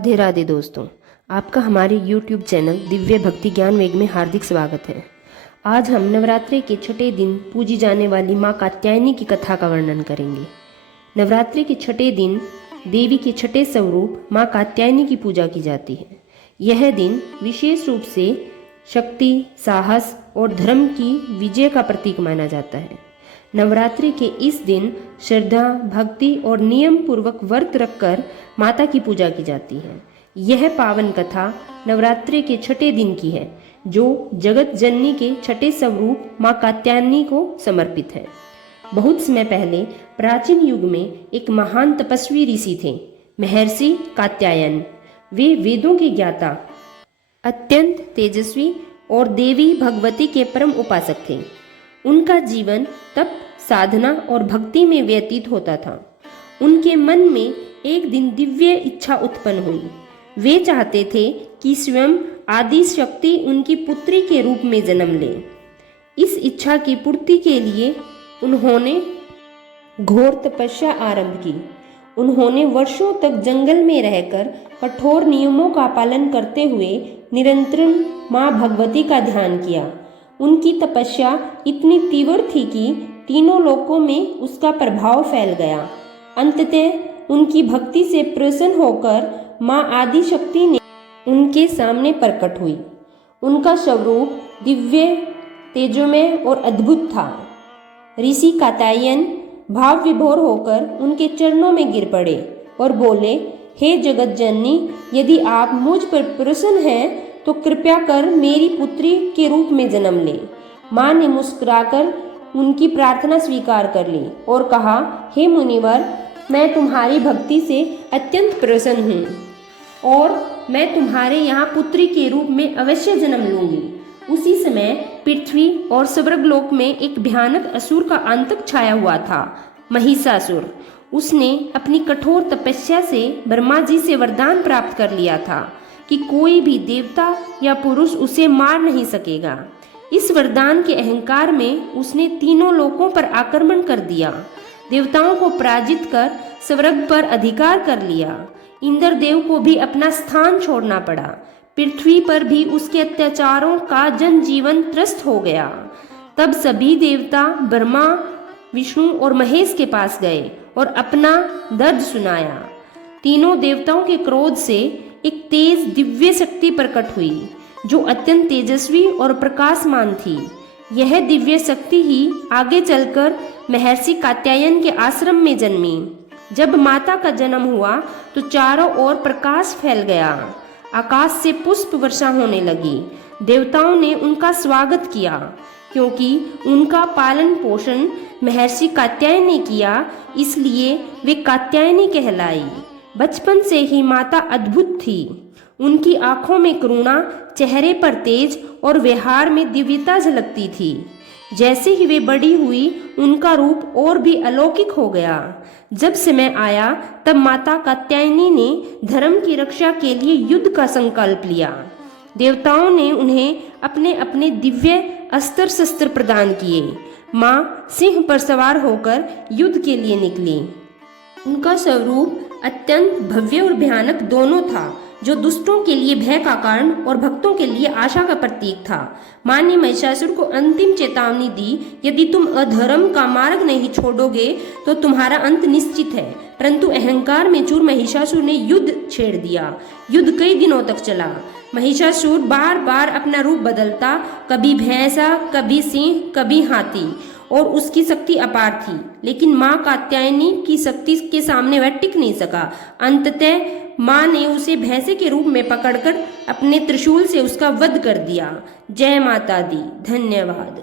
राधे राधे दोस्तों, आपका हमारे YouTube चैनल दिव्य भक्ति ज्ञान वेग में हार्दिक स्वागत है। आज हम नवरात्रि के छठे दिन पूजी जाने वाली माँ कात्यायनी की कथा का वर्णन करेंगे। नवरात्रि के छठे दिन देवी के छठे स्वरूप माँ कात्यायनी की पूजा की जाती है। यह दिन विशेष रूप से शक्ति, साहस और धर्म की विजय का प्रतीक माना जाता है। नवरात्रि के इस दिन श्रद्धा, भक्ति और नियम पूर्वक व्रत रखकर माता की पूजा की जाती है। यह पावन कथा नवरात्रि के छठे दिन की है, जो जगत जननी के छठे स्वरूप माँ कात्यायनी को समर्पित है। बहुत समय पहले प्राचीन युग में एक महान तपस्वी ऋषि थे, महर्षि कात्यायन। वे वेदों के ज्ञाता, अत्यंत तेजस्वी और देवी भगवती के परम उपासक थे। उनका जीवन तप, साधना और भक्ति में व्यतीत होता था। उनके मन में एक दिन दिव्य इच्छा उत्पन्न हुई। वे चाहते थे कि स्वयं आदि शक्ति उनकी पुत्री के रूप में जन्म ले। इस इच्छा की पूर्ति के लिए उन्होंने घोर तपस्या आरंभ की। उन्होंने वर्षों तक जंगल में रहकर कठोर नियमों का पालन करते हुए निरंतर माँ भगवती का ध्यान किया। उनकी तपस्या इतनी तीव्र थी कि तीनों लोकों में उसका प्रभाव फैल गया। अंततः उनकी भक्ति से प्रसन्न होकर माँ आदि शक्ति ने उनके सामने प्रकट हुई। उनका स्वरूप दिव्य, तेजोमय और अद्भुत था। ऋषि कात्यायन भाव विभोर होकर उनके चरणों में गिर पड़े और बोले, हे जगत जननी, यदि आप मुझ पर प्रसन्न हैं तो कृपया कर मेरी पुत्री के रूप में जन्म ले। माँ ने मुस्कुराकर उनकी प्रार्थना स्वीकार कर ली और कहा, हे मुनिवर, मैं तुम्हारी भक्ति से अत्यंत प्रसन्न हूँ और मैं तुम्हारे यहाँ पुत्री के रूप में अवश्य जन्म लूंगी। उसी समय पृथ्वी और स्वर्गलोक में एक भयानक असुर का आतंक छाया हुआ था, महिषासुर। उसने अपनी कठोर तपस्या से ब्रह्मा जी से वरदान प्राप्त कर लिया था कि कोई भी देवता या पुरुष उसे मार नहीं सकेगा। इस वरदान के अहंकार में उसने तीनों लोकों पर आक्रमण कर दिया। देवताओं को पराजित कर स्वर्ग पर अधिकार कर लिया। इंद्रदेव को भी अपना स्थान छोड़ना पड़ा। पृथ्वी पर भी उसके अत्याचारों का जनजीवन त्रस्त हो गया। तब सभी देवता ब्रह्मा, विष्णु और महेश के पास गए और अपना दर्द सुनाया। तीनों देवताओं के क्रोध से एक तेज दिव्य शक्ति प्रकट हुई, जो अत्यंत तेजस्वी और प्रकाशमान थी। यह दिव्य शक्ति ही आगे चलकर महर्षि कात्यायन के आश्रम में जन्मी। जब माता का जन्म हुआ तो चारों ओर प्रकाश फैल गया। आकाश से पुष्प वर्षा होने लगी। देवताओं ने उनका स्वागत किया, क्योंकि उनका पालन पोषण महर्षि कात्यायन ने किया, इसलिए वे कात्यायनी कहलाई। बचपन से ही माता अद्भुत थी। उनकी आंखों में करुणा, चेहरे पर तेज और व्यवहार में दिव्यता झलकती थी। जैसे ही वे बड़ी हुई, उनका रूप और भी अलौकिक हो गया। जब समय आया, तब माता कात्यायनी ने धर्म की रक्षा के लिए युद्ध का संकल्प लिया। देवताओं ने उन्हें अपने अपने दिव्य अस्त्र शस्त्र प्रदान किए। माँ सिंह पर सवार होकर युद्ध के लिए निकली। उनका स्वरूप अत्यंत भव्य और भयानक दोनों था, जो दुष्टों के लिए भय का कारण और भक्तों के लिए आशा का प्रतीक था। माँ ने महिषासुर को अंतिम चेतावनी दी, यदि तुम अधर्म का मार्ग नहीं छोड़ोगे तो तुम्हारा अंत निश्चित है। परंतु अहंकार में चूर महिषासुर ने युद्ध छेड़ दिया। युद्ध कई दिनों तक चला। महिषासुर बार बार अपना रूप बदलता, कभी भैंसा, कभी सिंह, कभी हाथी, और उसकी शक्ति अपार थी। लेकिन माँ कात्यायनी की शक्ति के सामने वह टिक नहीं सका। अंततः माँ ने उसे भैंसे के रूप में पकड़कर अपने त्रिशूल से उसका वध कर दिया। जय माता दी। धन्यवाद।